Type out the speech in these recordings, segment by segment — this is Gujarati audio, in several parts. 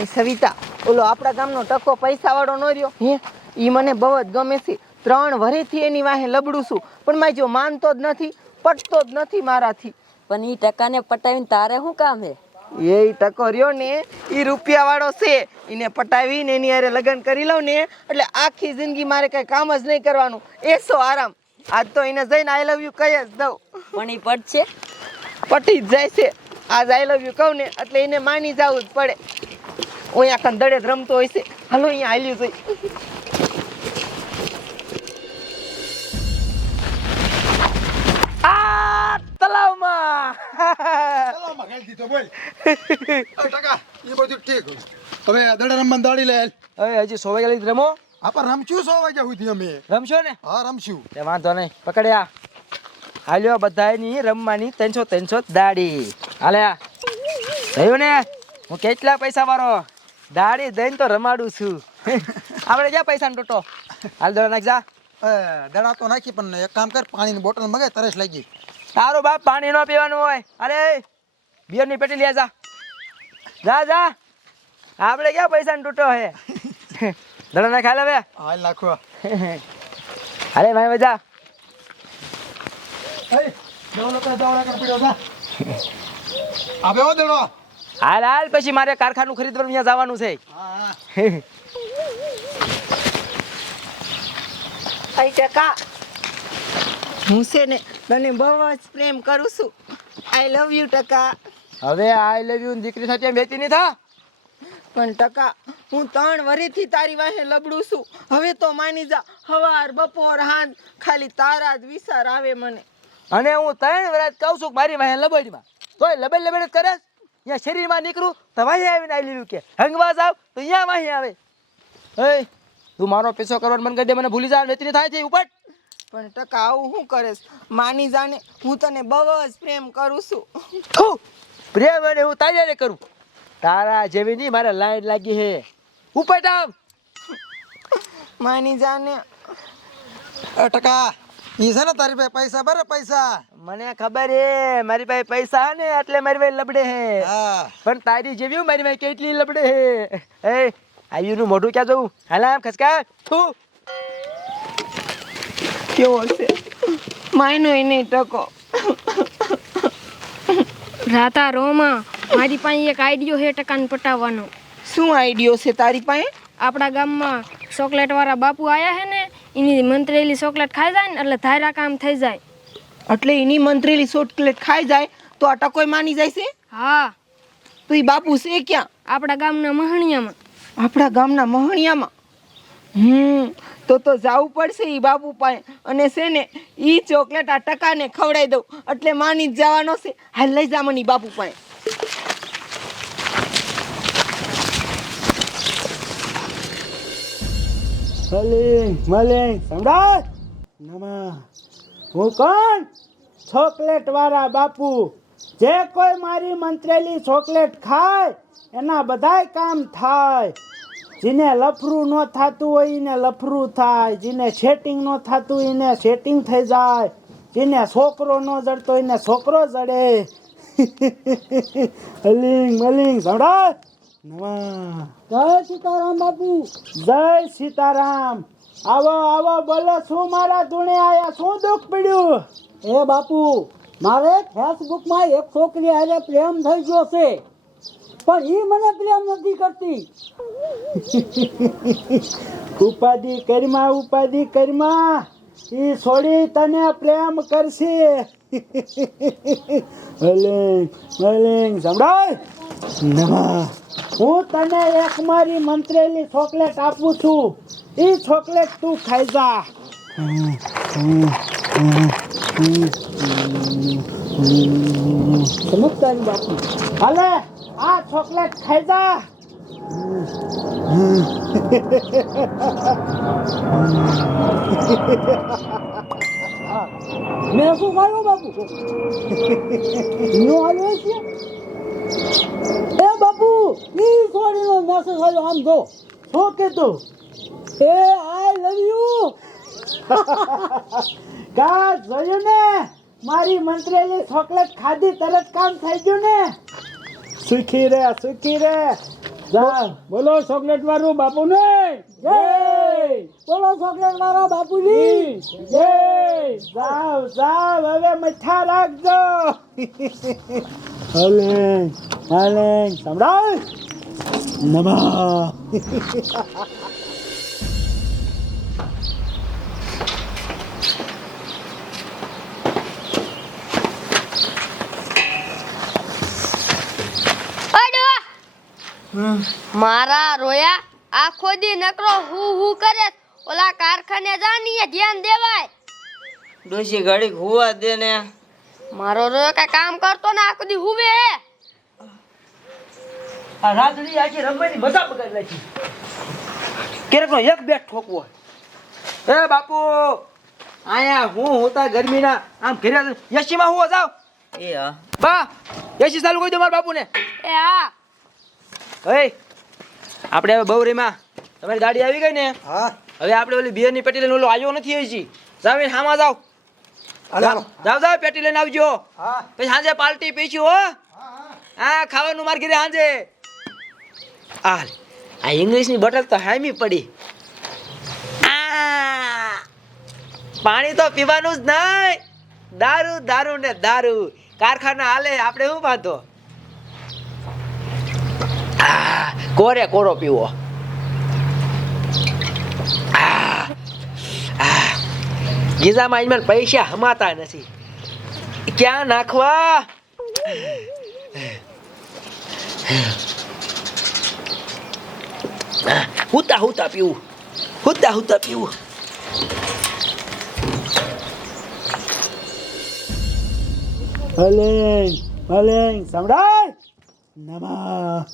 એ સવિતા ઓલો આપણા ગામનો ટકો પૈસા વાળો નો રહ્યો. હે? એ મને બહુ જ ગમે છે. ત્રણ વરેથી એની વાહે લબડું છું. પણ માય જો માનતો જ નથી પટતો જ નથી મારાથી. પણ એ ટકાને પટાવીને તારે શું કામ હે? એ ટકો રહ્યો ને એ રૂપિયા વાળો છે. એને પટાવીને એની હારે લગ્ન કરી લઉં ને એટલે આખી જિંદગી મારે કઈ કામ જ નહીં કરવાનું. એસો આરામ. આજ તો એને જઈને આઈ લવ યુ કહી જ દઉં. પણ એ પટશે પટી જ જાય છે. આજ આઈ લવ યુ કહું ને એટલે એને માની જવું જ પડે. અહીંયા કંદડે રમતો હોય છે. હાલો અહીંયા આવ્યું છે. આ તલાવમાં. તલાવમાં ઘાલી દીધો બોલ. ટકા એ બધું ઠીક. હવે દડા રમવાનું દાડી લે હવે હજી સો વાગ્યા લઈ રમો. આપા રમશું સો વાગ્યા સુધી અમે. રમશો ને? હા રમશું. તે વાંધો નહીં. પકડ્યા. હાલ્યો બધાની રમવાની ત્રણસો ત્રણસો દાડી. હાલ્યા. થયું ને? હું કેટલા પૈસા મારો દાડી દઈને તો રમાડું છું. આપણે ક્યાં પૈસા ટોટો. હાલ દડા નાખ જા. દડા તો નાખી પણ એક કામ કર પાણીની બોટલ મગાય તરસ લાગી તારો બાપ પાણી ન પીવાનું હોય. અરે બિયરની પેટી લે જા. જા જા. આપણે ક્યાં પૈસા ટૂટો હે? દડા નાખ હાલ હવે. હાલ નાખો. અરે ભાઈ મજા કર દવડા કર પીડો જા. આબે ઓ દડો. હાલ હાલ પછી મારે કારખાનું ખરીદવાનું અહીંયા જવાનું છે. હા હા આઈ ટકા. હું છે ને તને બહુ જ પ્રેમ કરું છું. આઈ લવ યુ ટકા. હવે આઈ લવ યુ દીકરી સાથે બેતી નહીં થા? પણ ટકા હું ત્રણ વરીથી તારી વાહે લબડું છું. હવે તો માની જા હવાર બપોર હાંજ ખાલી તારા જ વિચાર આવે મને. અને હું ત્રણ વરાત કહું છું મારી વાહે લબડમાં. તોય લબડ લબડ જ કરે અહીંયા શરીરમાં નીકળું તો વાહી આવીને આવી લીધું કે હંગવા જાવ તો અહીંયા વાહી આવે. હે તું મારો પીછો કરવાનું મન કરી દે મને ભૂલી જાવ વેચી થાય છે ઉપર. પણ ટકા આવું શું કરેશ? માની જાને હું તને બહુ જ પ્રેમ કરું છું. પ્રેમ અને હું તારે કરું. તારા જેવી નહીં મારે લાઈન લાગી હે. ઉપર આવ માની જાને ટકા ઈ છે ને તારી પાસે પૈસા? બરે પૈસા? મને ખબર હે મારી પાસે પૈસા હે ને એટલે મારી પાસે લબડે હે. હા. પણ તારી જેવી મારી પાસે કેટલી લબડે હે? એ આયુનું મોઢું ક્યાં જવું હાલા આમ ખસકા. થુ. કેવો છે? માયનો એને ટકો. રાતા રોમાં મારી પાસે એક આઈડિયો છે ટકાન પટાવવાનો. શું આઈડિયો છે તારી પાસે? આપણા ગામમાં ચોકલેટ વાળા બાપુ આયા હે ને એની મંત્રેલી ચોકલેટ ખાઈ જાય ને એટલે ધારા કામ થઈ જાય. એટલે એની મંત્રેલી ચોકલેટ ખાઈ જાય તો આ ટકોય માની જાય છે? હા. તો એ બાપુ છે ક્યાં? આપણા ગામના મહણિયામાં. આપણા ગામના મહણિયામાં? હમ તો તો જાવું પડશે એ બાપુ પાસે. અને છે ને એ ચોકલેટ આ ટકાને ખવડાવી દઉં. એટલે માની જ જવાનો છે. હાલ લઈ જા મને બાપુ પાસે. મલિંગ મલિંગ સમજાય નમા. હું કોણ? ચોકલેટ વાળા બાપુ. જે કોઈ મારી મંત્રેલી ચોકલેટ ખાય, એના બધાય કામ થાય. જેને લફરું ન થતું હોય એને લફરું થાય. જેને સેટિંગ ન થતું એને સેટિંગ થઈ જાય. જેને છોકરો ન જડતો એને છોકરો જડે. અલિંગ મલિંગ સમજાય નમા જય સીતારામ બાપુ. જય સીતારામ. આવો આવો બોલો શું મારા ધૂણે આયા શું દુઃખ પડ્યું? એ બાપુ મારે ફેસબુકમાં એક છોકરી હારે પ્રેમ થઈ ગયો છે. પણ એ મને પ્રેમ નથી કરતી. ઉપાધિ કરમાં ઉપાધિ કરમાં. ઈ છોડી તને પ્રેમ કરશે. મલિંગ મલિંગ સંભળાય? નમા. હું તને એક મારી મંત્રેલી ચોકલેટ આપું છું. એ ચોકલેટ તું ખાઈ જા. સમજતા બાપુ. હાલે, આ ચોકલેટ ખાઈ જા. મેં શું ખાયું બાપુ નો હાલ્યો છે એ બાપુ ઈ છોડીનો મેસેજ આવ્યો આમ જો શું કીધું એ આઈ લવ યુ કા જોયું ને મારી મંત્રેલી ચોકલેટ ખાધી તરત કામ થઈ ગયું ને સુખી રે સુખી રે જા બોલો ચોકલેટ વાળું બાપુ ને જય. બોલો ચોકલેટ વાળો બાપુજી. જય. જાવ જાવ હવે મઠ્ઠા રાખજો. હલે. હલે સંભળાય? નમા. મારા રોયા આખો દી નકરો હું હું કરે ઓલા કારખાને જાનીએ ધ્યાન દેવાય. ડોશી ઘડીક હુવા દે ને. મારો રોયો કઈ કામ કરતો ને આખો દી હુવે હે. આ રાતડી આખી રમવાની મજા બગાડી નાખી. ક્યારેક નો એક બેટ ઠોકવો એ બાપુ આયા હું હોતા ગરમીના આમ ઘરે યશીમાં હું જાવ એ હા. બા યશી ચાલુ કરી દો મારા બાપુને. એ હા. હે આપણે હવે બહુરીમાં. તમારી ગાડી આવી ગઈ ને? હા. હવે આપણે ઓલી બિયરની પેટી લઈને ઓલો આવ્યો નથી હજી. જાવ હામાં જાવ જાવ જાવ પેટી લઈને આવજો. પછી સાંજે પાર્ટી પીશું હો. હા ખાવાનું માર ઘરે સાંજે આ આ ઇંગ્લિશની બોટલ તો હામી પડી. આ, પાણી તો પીવાનું જ નહીં. દારૂ દારૂ ને દારૂ. કારખાના હાલે આપણે શું વાંધો આ, કોરે કોરો પીવો. ગીઝામાં આઈમાં પૈસા હમાતા નથી. ક્યાં નાખવા? હુતા હુતા પીવું. હુતા હુતા પીવું. હલે હલે સંભળાય? નમા.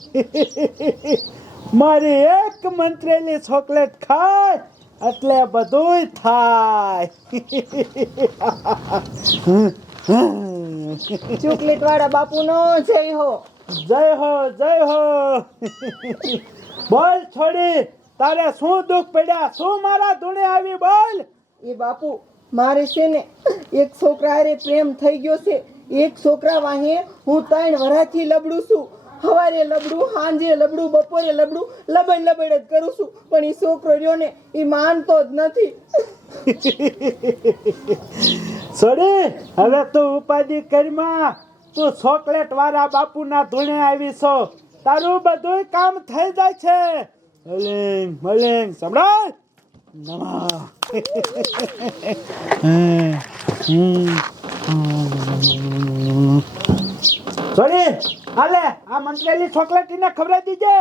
મારી એક મંત્રેલી ચોકલેટ ખાય એટલે બધુંય થાય. ચોકલેટ વાળા બાપુનો જય હો. જય હો જય હો. બોલ છોડી તારે શું દુઃખ પડ્યા? શું મારા ધૂણે આવી? બોલ. એ બાપુ મારે છે ને એક છોકરા પ્રેમ થઈ ગયો છે. એક છોકરા વાહે હું ત્રણ વરાથી લબડું છું. સવારે લબડું, સાંજે લબડું, બપોરે લબડું લબડ લબડ જ કરું છું. પણ એ છોકરો રહ્યો ને એ માનતો જ નથી. છોડી હવે તું ઉપાધિ કરમાં તું ચોકલેટ વાળા બાપુના ધૂણે આવી છો. તારું બધું કામ થઈ જાય છે. મલિંગ મલિંગ, સંભળાય. નમા. છોડી હાલે આ મંત્રેલી ચોકલેટીને ખવડાવી દીજે.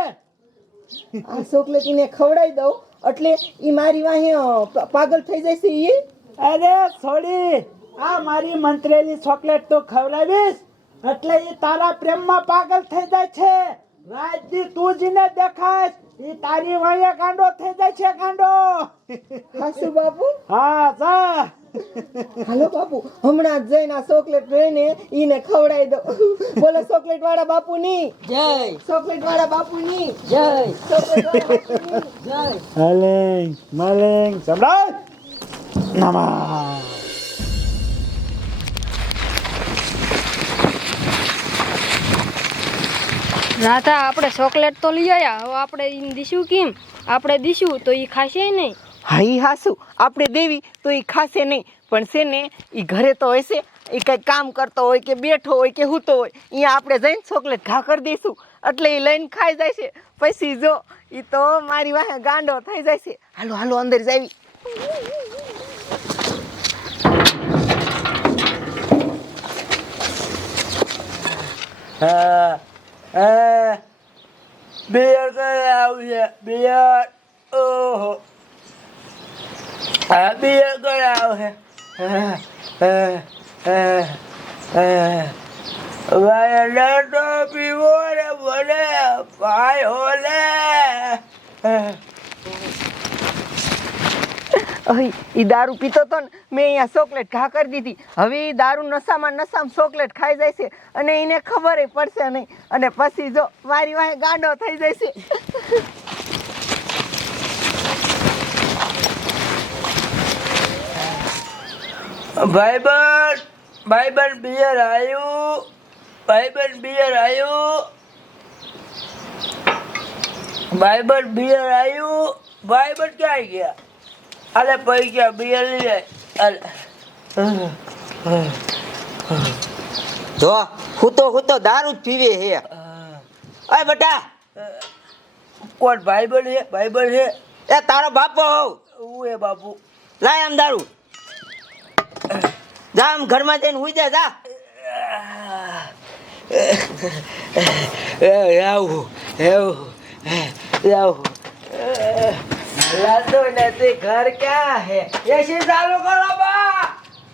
આ ચોકલેટીને ખવડાવી દઉં? એટલે એ મારી વાહે પાગલ થઈ જશે એ અરે છોડી આ મારી મંત્રેલી ચોકલેટ તો ખવડાવીશ. એટલે એ તારા પ્રેમમાં પાગલ થઈ જાય છે. રાજજી તું જીને દેખાય એ તારી વાહે ગાંડો થઈ જાય છે ગાંડો. હાસુ બાપુ? હા જા. હાલો બાપુ હમણાં જઈને આ ચોકલેટ લઈને ઈને ખવડાવી દો બોલો ચોકલેટ વાળા બાપુની. જય. ચોકલેટ વાળા બાપુની. જય. ચોકલેટ વાળા જય. મલિંગ મલિંગ સંભળાય નમા. રાધા આપણે ચોકલેટ તો લઈ આવ્યા હવે આપણે એને દીશું કેમ? આપણે દીશું તો એ ખાશે નહીં. હા એ હાસું, આપણે દેવી તો એ ખાશે નહીં, પણ છે ને એ ઘરે તો હશે એ કંઈ કામ કરતો હોય કે બેઠો હોય કે હૂતો હોય અહીંયા આપણે જઈને ચોકલેટ ઘા કરી દઈશું, એટલે એ લઈને ખાઈ જાય છે. પછી જો એ તો મારી વાહે ગાંડો થઈ જાય છે. હાલો હાલો, અંદર જાવી કરે આવશે બિયર? ઓહો. હા બી હા ભાઈ લડો પીવો રે બોલે ભાઈ હોલે એ દારૂ પીતો તો ને મેં અહીંયા ચોકલેટ ઘા કરી દીધી. હવે એ દારૂ નશામાં નશામાં ચોકલેટ ખાઈ જાય છે અને એને ખબર પડશે નહીં. અને પછી જો મારી વાહે ગાંડો થઈ જશે ભાઈબંધ ભાઈબંધ બિયર આવ્યું ભાઈબંધ બિયર આવ્યું ભાઈબંધ બિયર આવ્યું ભાઈબંધ ક્યાં ગયા? અરે પૈ ગયા બિયર લઈ અરે જો હું તો હું તો દારૂ જ પીવે હે. અય બટા! કોણ ભાઈબંધ છે ભાઈબંધ છે એ તારો બાપો હોવ હું એ બાપુ? લાય આમ દારૂ. જા આમ ઘરમાં જઈને હુઈ જા જા આવું એવું આવું લાદો નથી ઘર ક્યાં હે એસી ચાલુ કરો બા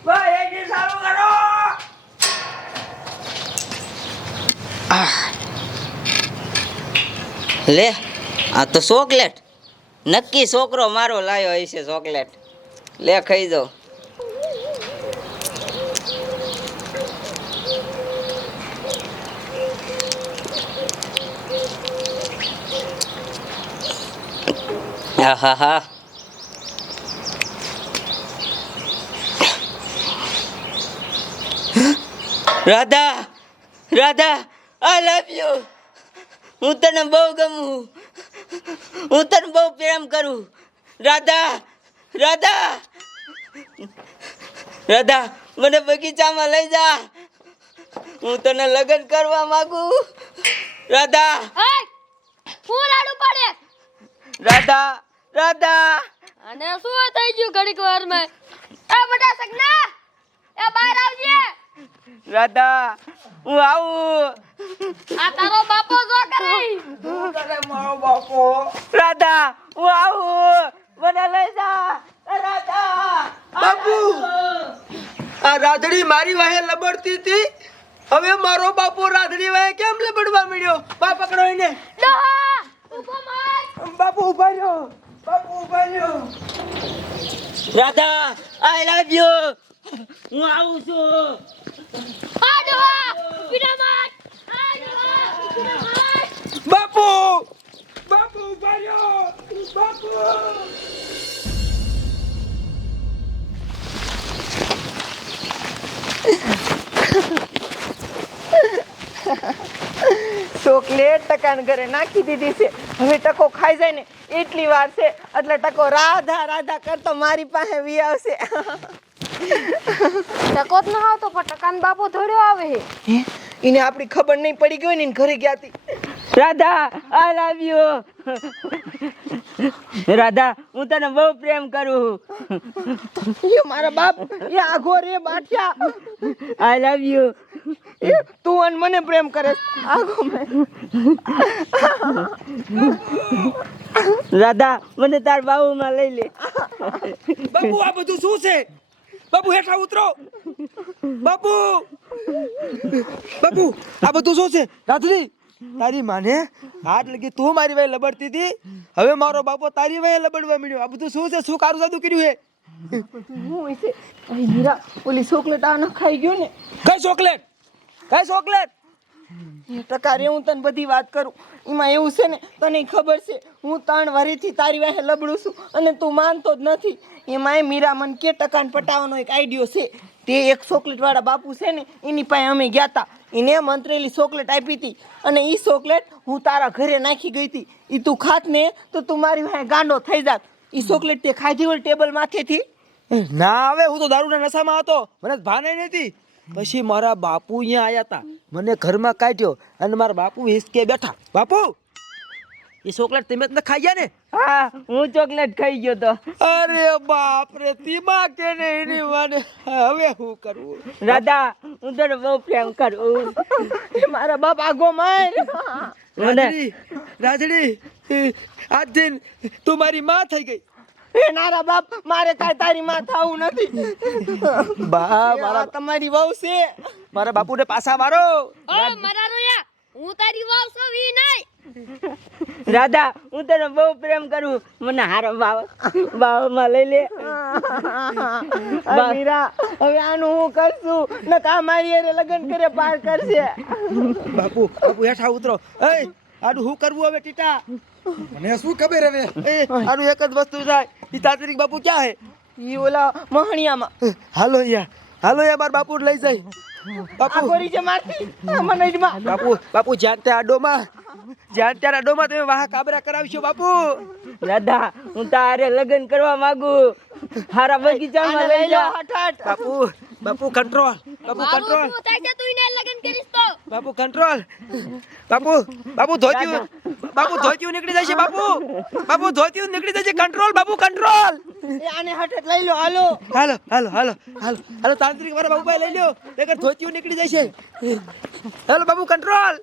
બા એસી ચાલુ કરો લે આ તો ચોકલેટ નક્કી છોકરો મારો લાયો હશે ચોકલેટ લે ખાઈ દો હા હા Radha Radha I love you હું તને બહુ ગમું. હું તને બહુ પ્રેમ કરું. રાધા રાધા રાધા મને બગીચામાં લઈ જા. હું તને લગ્ન કરવા માંગુ. રાધા હે હું લાડુ પડે. રાધા રાધા. અને શું થઈ ગયું ઘડીક વારમાં? એ બટા સગના એ બહાર આવજે. રાધા હું આવું. આ તારો બાપો જો કરે મારો બાપો રાધા હું આવું. મને લઈ જા. રાધા બાપુ! આ રાધડી મારી વાહે લબડતી હતી. હવે મારો બાપુ રાધડી વાહે કેમ લબડવા મળ્યો બા પકડો એને. બાપુ બાપુ ઊભા રહ્યો રાધા આઈ લવ યુ હું આવું છું. બાપુ બાપુ રહ્યો બાપુ. ચોકલેટ ટકાને ઘરે નાખી દીધી છે. હવે ટકો ખાઈ જાય ને એટલી વાર છે. એટલે ટકો રાધા રાધા કરતો મારી પાસે વી આવશે. ટકો જ ન આવતો પણ ટકાન બાપો ધોડ્યો આવે હે. હે? એને આપણી ખબર નહીં પડી ગઈ ને ઘરે ગયા હતી Radha I love you Radha હું તને બહુ પ્રેમ કરું એ મારા બાપ એ આઘો રે બાઠિયા. આઈ લવ યુ તું અને મને પ્રેમ કરે. આઘો મેં. રાધા મને તાર બાહુમાં લઈ લે. બાપુ આ બધું શું છે? બાપુ હેઠા ઉતરો. બાપુ. બાપુ આ બધું શું છે? રાધડી તારી માને હાથ લગી તું મારી વાય લબડતી હતી. હવે મારો બાપો તારી વાય લબડવા મળ્યો આ બધું શું છે? શું કારું સાદું કર્યું હે હું છે? અરે મીરા ઓલી ચોકલેટ આ ન ખાઈ ગયો ને. કઈ ચોકલેટ? કઈ ચોકલેટ? એ ટકા રે હું તને બધી વાત કરું. એમાં એવું છે ને તને ખબર છે હું ત્રણ વારીથી તારી વાહે લબડું છું અને તું માનતો જ નથી. એમાંય મીરા મને કે ટકાને પટાવવાનો એક આઈડિયો છે. તે એક ચોકલેટ વાળા બાપુ છે ને એની પાસે અમે ગયા હતા એને મંત્રેલી ચોકલેટ આપી હતી અને એ ચોકલેટ હું તારા ઘરે નાખી ગઈ હતી. એ તું ખાત ને તો તું મારી વાંહે ગાંડો થઈ જાત. એ ચોકલેટ તે ખાધી હોય ટેબલ માથેથી. ના હવે હું તો દારૂના નશામાં હતો. મને ભાને નથી પછી મારા બાપુ અહીંયા આવ્યા હતા મને ઘરમાં કાઢ્યો અને મારા બાપુ હિસકે બેઠા. બાપુ! એ ચોકલેટ તમે જ ખાઈ ગયા ને? હા હું ચોકલેટ ખાઈ ગયો તો. અરે બાપ રે તીમા કે ને એની મને હવે હું કરવું રાધા હું તને બહુ પ્રેમ કરું. મારા બાપ આગો માર. રાજડી રાજડી આજ દિન તું મારી માં થઈ ગઈ. એ નારા બાપ મારે કાંઈ તારી માં થવું નથી. બા મારા તમારી વહુ છે. મારા બાપુને પાછા મારો. મારા રોયા હું તારી વાવ છું ઈ નહીં. રાધા હું તને બહુ પ્રેમ કરું. મને હારો બાવમાં લઈ લે. મીરા હવે આનું હું કરશું? ન કા મારી હારે લગ્ન કરે પાર કરશે. બાપુ બાપુ હેઠા ઉતરો. એ આનું શું કરવું હવે ટીટા? મને શું ખબર હવે? આનું એક જ વસ્તુ થાય. ઈ તાંત્રિક બાપુ ક્યાં હે? ઈ ઓલા મહણિયામાં. હાલો યા. હાલો યા બાર બાપુ લઈ જાય. બાપુ. છે મારતી મને જ માં બાપુ બાપુ જ્યાં ત્યાં આડોમાં જ્યાં ત્યારે અડોમાં તમે વાહ કાબરા કરાવશો બાપુ. દાદા હું તારે લગ્ન કરવા માંગુ. હારા બગીચામાં લઈ જા. હઠાઠ બાપુ બાપુ કંટ્રોલ બાપુ કંટ્રોલ તું લગ્ન કરીશ તો. બાપુ કંટ્રોલ બાપુ બાપુ ધોતિયું. બાપુ ધોતિયું નીકળી જશે બાપુ બાપુ ધોતિયું નીકળી જશે. કંટ્રોલ બાપુ કંટ્રોલ આને હઠાઠ લઈ લો હાલો. હાલો હાલો હાલો હાલો હાલો તાંત્રિક વાળા બાબુભાઈ લઈ લો નકર ધોતિયું નીકળી જશે. હાલો બાબુ કંટ્રોલ